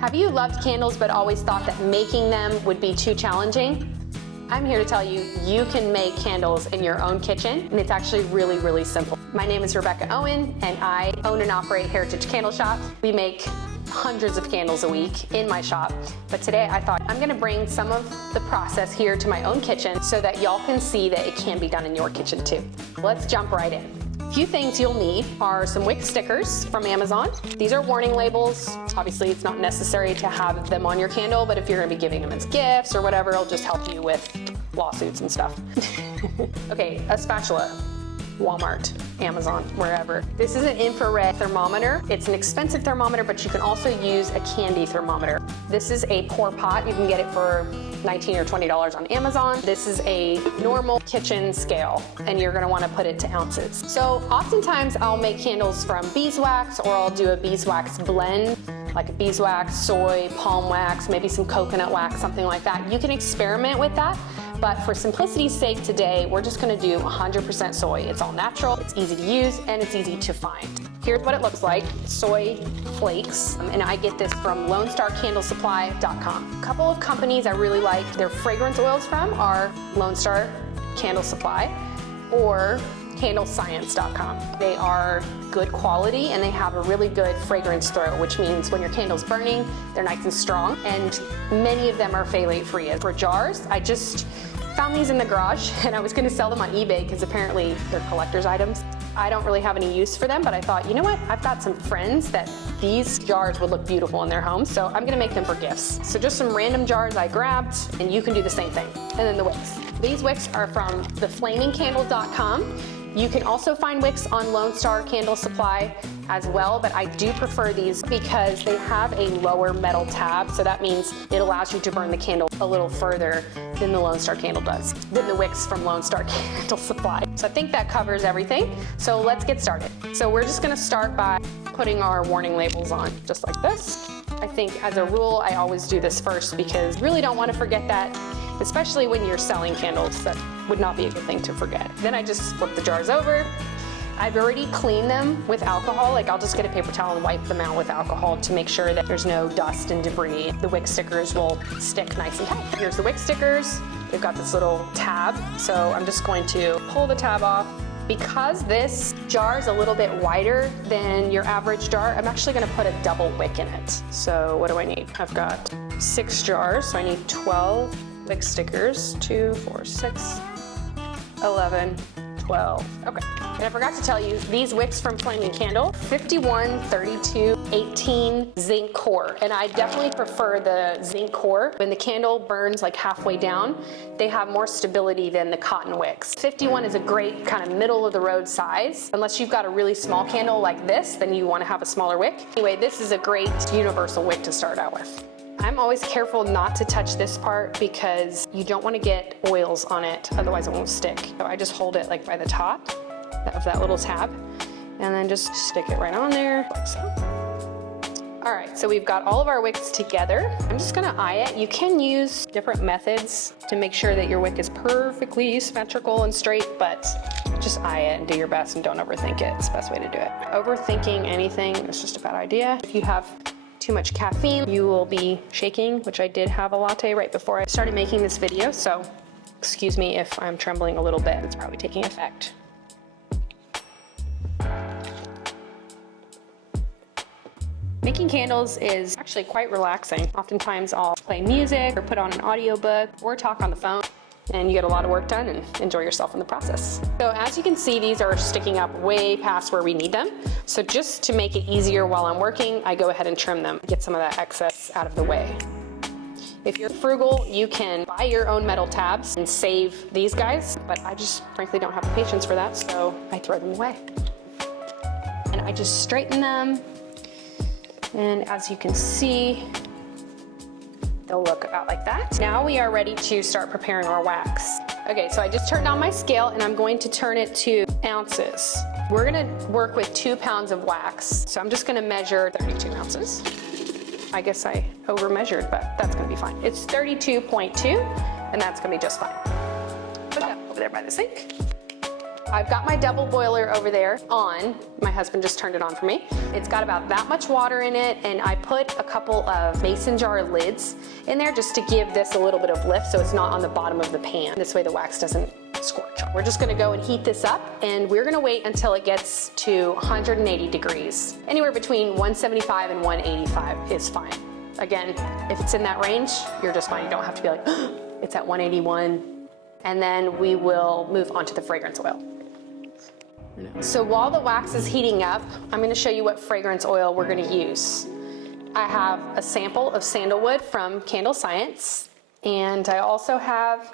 Have you loved candles but always thought that making them would be too challenging? I'm here to tell you, you can make candles in your own kitchen, and it's actually really, really simple. My name is Rebekah Owen, and I own and operate Heritage Candle Shop. We make hundreds of candles a week in my shop, but today I thought I'm gonna bring some of the process here to my own kitchen so that y'all can see that it can be done in your kitchen too. Let's jump right in. A few things you'll need are some wick stickers from Amazon. These are warning labels. Obviously, it's not necessary to have them on your candle, but if you're gonna be giving them as gifts or whatever, it'll just help you with lawsuits and stuff. Okay, a spatula. Walmart, Amazon, wherever. This is an infrared thermometer. It's an expensive thermometer, but you can also use a candy thermometer. This is a pour pot. You can get it for $19 or $20 on Amazon. This is a normal kitchen scale, and you're gonna wanna put it to ounces. So oftentimes I'll make candles from beeswax, or I'll do a beeswax blend, like a beeswax, soy, palm wax, maybe some coconut wax, something like that. You can experiment with that. But for simplicity's sake today, we're just gonna do 100% soy. It's all natural, it's easy to use, and it's easy to find. Here's what it looks like, soy flakes, and I get this from LoneStarCandleSupply.com. A couple of companies I really like their fragrance oils from are Lone Star Candle Supply or CandleScience.com. They are good quality and they have a really good fragrance throw, which means when your candle's burning, they're nice and strong, and many of them are phthalate-free. For jars, I just found these in the garage and I was gonna sell them on eBay because apparently they're collector's items. I don't really have any use for them, but I thought, you know what? I've got some friends that these jars would look beautiful in their homes, so I'm gonna make them for gifts. So just some random jars I grabbed, and you can do the same thing. And then the wicks. These wicks are from theflamingcandle.com. You can also find wicks on Lone Star Candle Supply as well, but I do prefer these because they have a lower metal tab, so that means it allows you to burn the candle a little further than the Lone Star candle does, than the wicks from Lone Star Candle Supply. So I think that covers everything, so let's get started. So we're just gonna start by putting our warning labels on, just like this. I think as a rule, I always do this first because you really don't wanna forget that, especially when you're selling candles. That would not be a good thing to forget. Then I just flip the jars over. I've already cleaned them with alcohol. Like I'll just get a paper towel and wipe them out with alcohol to make sure that there's no dust and debris. The wick stickers will stick nice and tight. Here's the wick stickers. They've got this little tab. So I'm just going to pull the tab off. Because this jar is a little bit wider than your average jar, I'm actually gonna put a double wick in it. So what do I need? I've got 6 jars, so I need 12 wick stickers. 2, 4, 6, 11, 12. Okay. And I forgot to tell you, these wicks from Flaming Candle, 51, 32, 18 zinc core. And I definitely prefer the zinc core. When the candle burns like halfway down, they have more stability than the cotton wicks. 51 is a great kind of middle of the road size. Unless you've got a really small candle like this, then you want to have a smaller wick. Anyway, this is a great universal wick to start out with. I'm always careful not to touch this part because you don't want to get oils on it, otherwise it won't stick. So I just hold it like by the top of that little tab and then just stick it right on there like so. All right, so we've got all of our wicks together. I'm just gonna eye it. You can use different methods to make sure that your wick is perfectly symmetrical and straight, but just eye it and do your best and don't overthink it. It's the best way to do it. Overthinking anything is just a bad idea. If you have too much caffeine, you will be shaking, which I did have a latte right before I started making this video, so excuse me if I'm trembling a little bit. It's probably taking effect. Making candles is actually quite relaxing. Oftentimes I'll play music or put on an audiobook or talk on the phone, and you get a lot of work done and enjoy yourself in the process. So as you can see, these are sticking up way past where we need them. So just to make it easier while I'm working, I go ahead and trim them, get some of that excess out of the way. If you're frugal, you can buy your own metal tabs and save these guys, but I just frankly don't have the patience for that, so I throw them away. And I just straighten them, and as you can see, they'll look about like that. Now we are ready to start preparing our wax. Okay, so I just turned on my scale and I'm going to turn it to ounces. We're gonna work with 2 pounds of wax. So I'm just gonna measure 32 ounces. I guess I over measured, but that's gonna be fine. It's 32.2 and that's gonna be just fine. Put that over there by the sink. I've got my double boiler over there on. My husband just turned it on for me. It's got about that much water in it, and I put a couple of mason jar lids in there just to give this a little bit of lift so it's not on the bottom of the pan. This way the wax doesn't scorch. We're just gonna go and heat this up, and we're gonna wait until it gets to 180 degrees. Anywhere between 175 and 185 is fine. Again, if it's in that range, you're just fine. You don't have to be like, it's at 181. And then we will move on to the fragrance oil. So while the wax is heating up, I'm gonna show you what fragrance oil we're gonna use. I have a sample of sandalwood from Candle Science, and I also have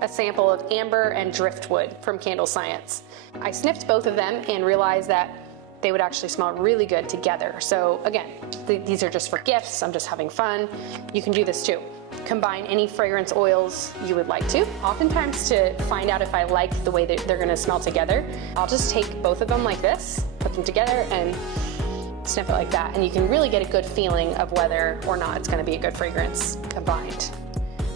a sample of amber and driftwood from Candle Science. I sniffed both of them and realized that they would actually smell really good together. So again, these are just for gifts. I'm just having fun. You can do this too. Combine any fragrance oils you would like to. Oftentimes, to find out if I like the way that they're gonna smell together, I'll just take both of them like this, put them together and sniff it like that. And you can really get a good feeling of whether or not it's gonna be a good fragrance combined.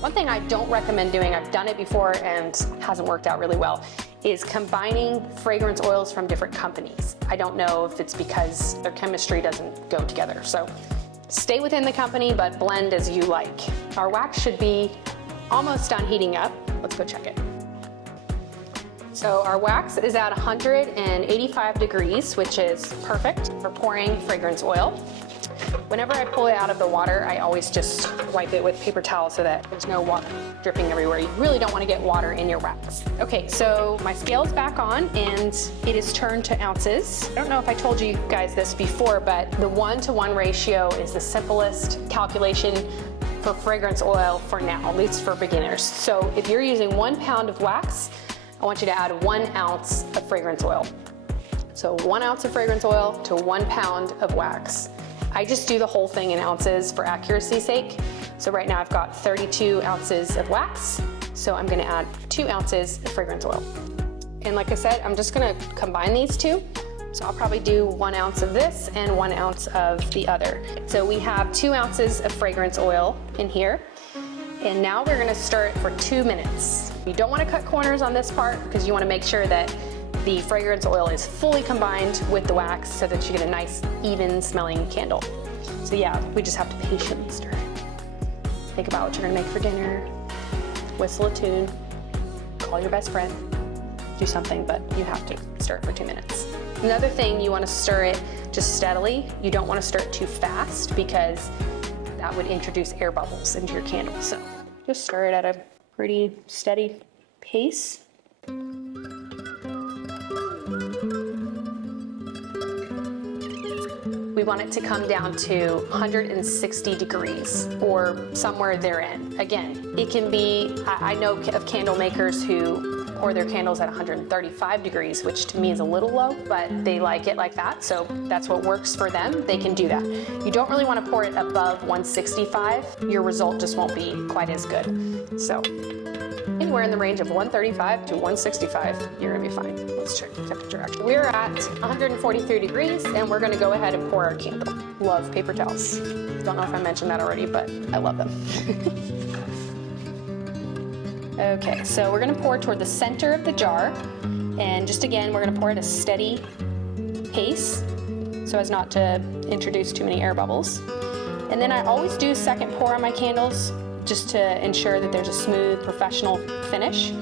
One thing I don't recommend doing, I've done it before and hasn't worked out really well, is combining fragrance oils from different companies. I don't know if it's because their chemistry doesn't go together. So stay within the company, but blend as you like. Our wax should be almost done heating up. Let's go check it. So our wax is at 185 degrees, which is perfect for pouring fragrance oil. Whenever I pull it out of the water, I always just wipe it with paper towel so that there's no water dripping everywhere. You really don't want to get water in your wax. Okay, so my scale's back on and it is turned to ounces. I don't know if I told you guys this before, but the 1-to-1 ratio is the simplest calculation for fragrance oil for now, at least for beginners. So if you're using 1 pound of wax, I want you to add 1 ounce of fragrance oil. So 1 ounce of fragrance oil to 1 pound of wax. I just do the whole thing in ounces for accuracy's sake. So right now I've got 32 ounces of wax. So I'm gonna add 2 ounces of fragrance oil. And like I said, I'm just gonna combine these two. So I'll probably do 1 ounce of this and 1 ounce of the other. So we have 2 ounces of fragrance oil in here. And now we're gonna stir it for 2 minutes. You don't wanna cut corners on this part because you wanna make sure that the fragrance oil is fully combined with the wax so that you get a nice, even smelling candle. So yeah, we just have to patiently stir it. Think about what you're gonna make for dinner, whistle a tune, call your best friend, do something, but you have to stir it for 2 minutes. Another thing, you wanna stir it just steadily. You don't wanna stir it too fast because that would introduce air bubbles into your candle. So just stir it at a pretty steady pace. We want it to come down to 160 degrees or somewhere therein. Again, it can be, I know of candle makers who pour their candles at 135 degrees, which to me is a little low, but they like it like that. So that's what works for them. They can do that. You don't really want to pour it above 165. Your result just won't be quite as good. So anywhere in the range of 135 to 165, you're gonna be fine. Let's check the temperature actually. We're at 143 degrees and we're gonna go ahead and pour our candle. Love paper towels. Don't know if I mentioned that already, but I love them. Okay, so we're gonna pour toward the center of the jar. And just again, we're gonna pour at a steady pace so as not to introduce too many air bubbles. And then I always do a second pour on my candles just to ensure that there's a smooth, professional finish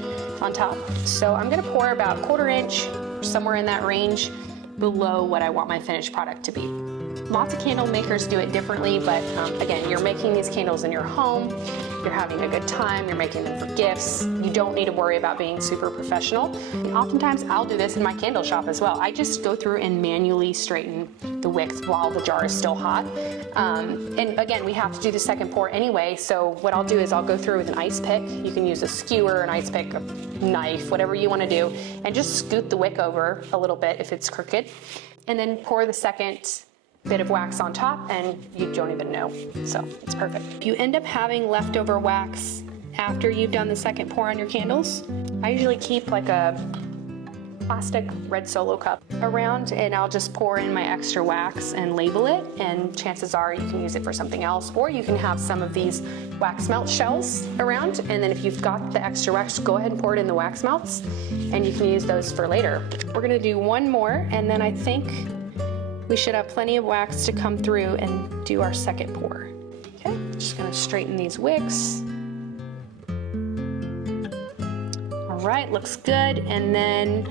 on top. So I'm gonna pour about 1/4 inch, somewhere in that range, below what I want my finished product to be. Lots of candle makers do it differently, but again, you're making these candles in your home, you're having a good time, you're making them for gifts. You don't need to worry about being super professional. And oftentimes I'll do this in my candle shop as well. I just go through and manually straighten the wicks while the jar is still hot. And again, we have to do the second pour anyway, so what I'll do is I'll go through with an ice pick. You can use a skewer, an ice pick, a knife, whatever you want to do, and just scoot the wick over a little bit if it's crooked, and then pour the second bit of wax on top and you don't even know. So it's perfect. If you end up having leftover wax after you've done the second pour on your candles, I usually keep like a plastic red Solo cup around, and I'll just pour in my extra wax and label it, and chances are you can use it for something else, or you can have some of these wax melt shells around, and then if you've got the extra wax, go ahead and pour it in the wax melts, and you can use those for later. We're gonna do one more, and then I think we should have plenty of wax to come through and do our second pour. Okay, just gonna straighten these wicks. All right, looks good. And then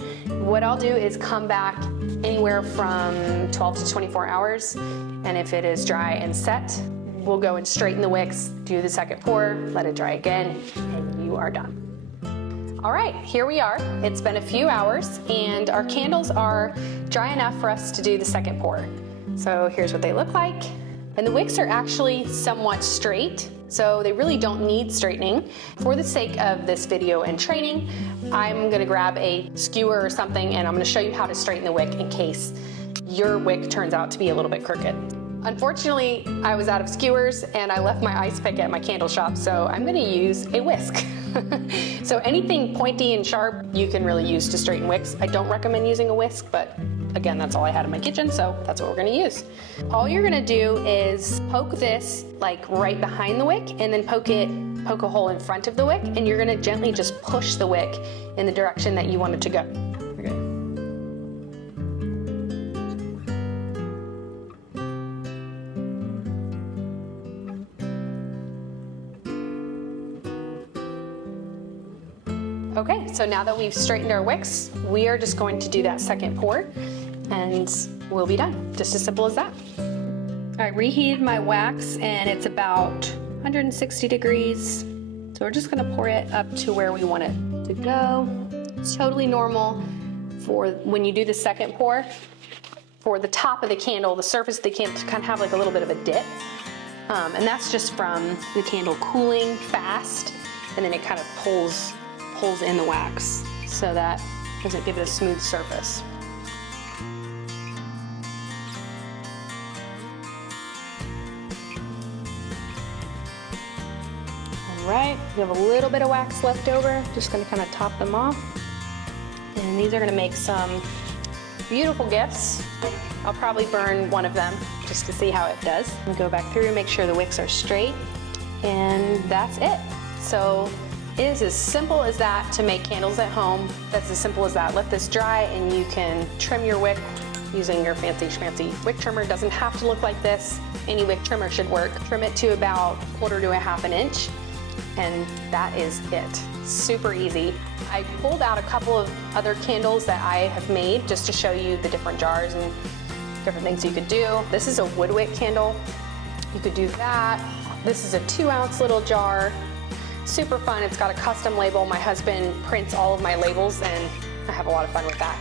what I'll do is come back anywhere from 12 to 24 hours. And if it is dry and set, we'll go and straighten the wicks, do the second pour, let it dry again, and you are done. All right, here we are. It's been a few hours and our candles are dry enough for us to do the second pour. So here's what they look like. And the wicks are actually somewhat straight, so they really don't need straightening. For the sake of this video and training, I'm gonna grab a skewer or something and I'm gonna show you how to straighten the wick in case your wick turns out to be a little bit crooked. Unfortunately, I was out of skewers and I left my ice pick at my candle shop, so I'm gonna use a whisk. So anything pointy and sharp you can really use to straighten wicks. I don't recommend using a whisk, but again, that's all I had in my kitchen, so that's what we're gonna use. All you're gonna do is poke this like right behind the wick and then poke a hole in front of the wick, and you're gonna gently just push the wick in the direction that you want it to go. Okay, so now that we've straightened our wicks, we are just going to do that second pour and we'll be done. Just as simple as that. I reheated my wax and it's about 160 degrees. So we're just gonna pour it up to where we want it to go. It's totally normal for when you do the second pour, for the top of the candle, the surface of the candle to kind of have like a little bit of a dip. And that's just from the candle cooling fast, and then it kind of pulls in the wax so that doesn't give it a smooth surface. All right, we have a little bit of wax left over. Just gonna kind of top them off. And these are gonna make some beautiful gifts. I'll probably burn one of them just to see how it does. And go back through and make sure the wicks are straight. And that's it. So it is as simple as that to make candles at home. That's as simple as that. Let this dry and you can trim your wick using your fancy schmancy wick trimmer. It doesn't have to look like this. Any wick trimmer should work. Trim it to about 1/4 to 1/2 inch, and that is it. Super easy. I pulled out a couple of other candles that I have made just to show you the different jars and different things you could do. This is a wood wick candle. You could do that. This is a 2-ounce little jar. Super fun. It's got a custom label. My husband prints all of my labels and I have a lot of fun with that.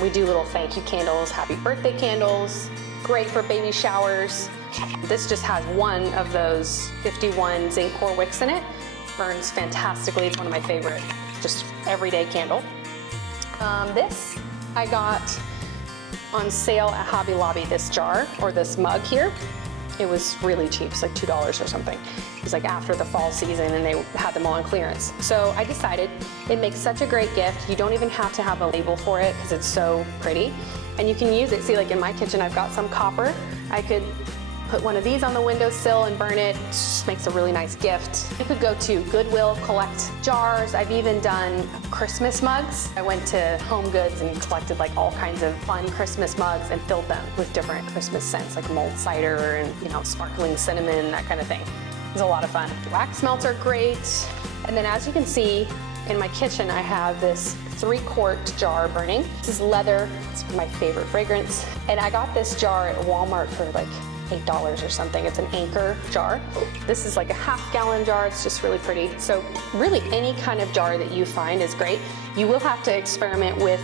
We do little thank you candles, happy birthday candles, great for baby showers. This just has one of those 51 zinc core wicks in it. Burns fantastically. It's one of my favorite, just everyday candle. This I got on sale at Hobby Lobby, this jar or this mug here. It was really cheap, it's like $2 or something. It was like after the fall season and they had them all on clearance. So I decided it makes such a great gift. You don't even have to have a label for it because it's so pretty. And you can use it, see like in my kitchen I've got some copper. I could put one of these on the windowsill and burn it. It just makes a really nice gift. You could go to Goodwill, collect jars. I've even done Christmas mugs. I went to Home Goods and collected like all kinds of fun Christmas mugs and filled them with different Christmas scents like mulled cider and sparkling cinnamon, that kind of thing. It was a lot of fun. Wax melts are great. And then as you can see in my kitchen, I have this 3-quart jar burning. This is leather, it's my favorite fragrance. And I got this jar at Walmart for like $8 or something. It's an Anchor jar. This is like a 1/2 gallon jar. It's just really pretty. So really any kind of jar that you find is great. You will have to experiment with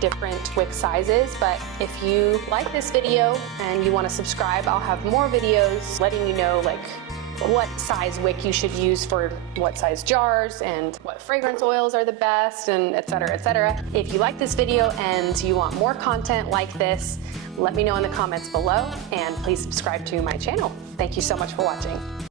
different wick sizes, but if you like this video and you want to subscribe, I'll have more videos letting you know like what size wick you should use for what size jars and what fragrance oils are the best, and et cetera, et cetera. If you like this video and you want more content like this, let me know in the comments below, and please subscribe to my channel. Thank you so much for watching.